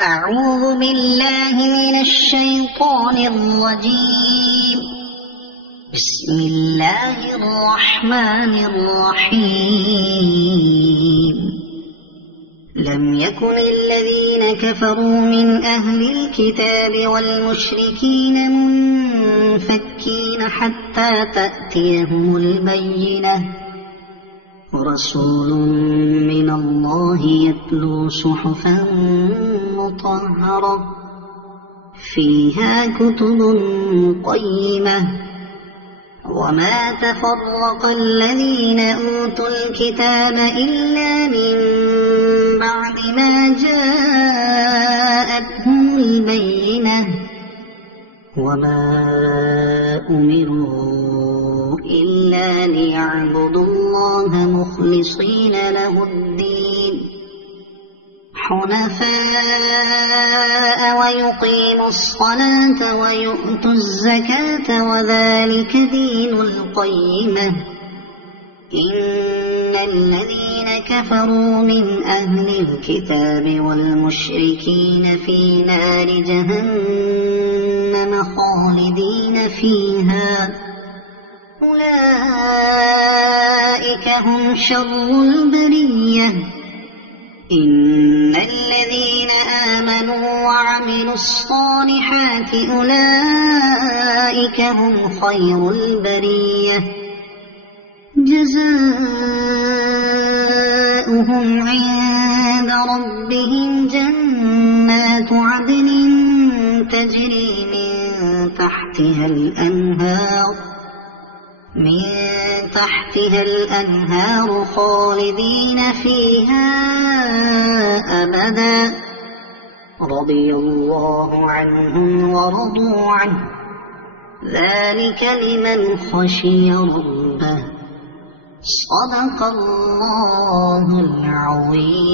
أعوذ بالله من الشيطان الرجيم. بسم الله الرحمن الرحيم. لم يكن الذين كفروا من أهل الكتاب والمشركين منفكين حتى تأتيهم البينة، رسول من الله يتلو صحفا مطهرة فيها كتب قيمة. وما تفرق الذين أوتوا الكتاب إلا من بعد ما جاءتهم البينة، وما أمروا إلا ليعبدوا الله مخلصين له الدين حنفاء ويقيموا الصلاة ويؤتوا الزكاة وذلك دين القيمة. إن الذين كفروا من أهل الكتاب والمشركين في نار جهنم خالدين فيها، أولئك هم شر البرية. إن الذين آمنوا وعملوا الصالحات أولئك هم خير البرية، جزاؤهم عند ربهم جنات عدن تجري من تحتها الأنهار خالدين فيها أبدا، رضي الله عنهم ورضوا عنه، ذلك لمن خشي ربه. صدق الله العظيم.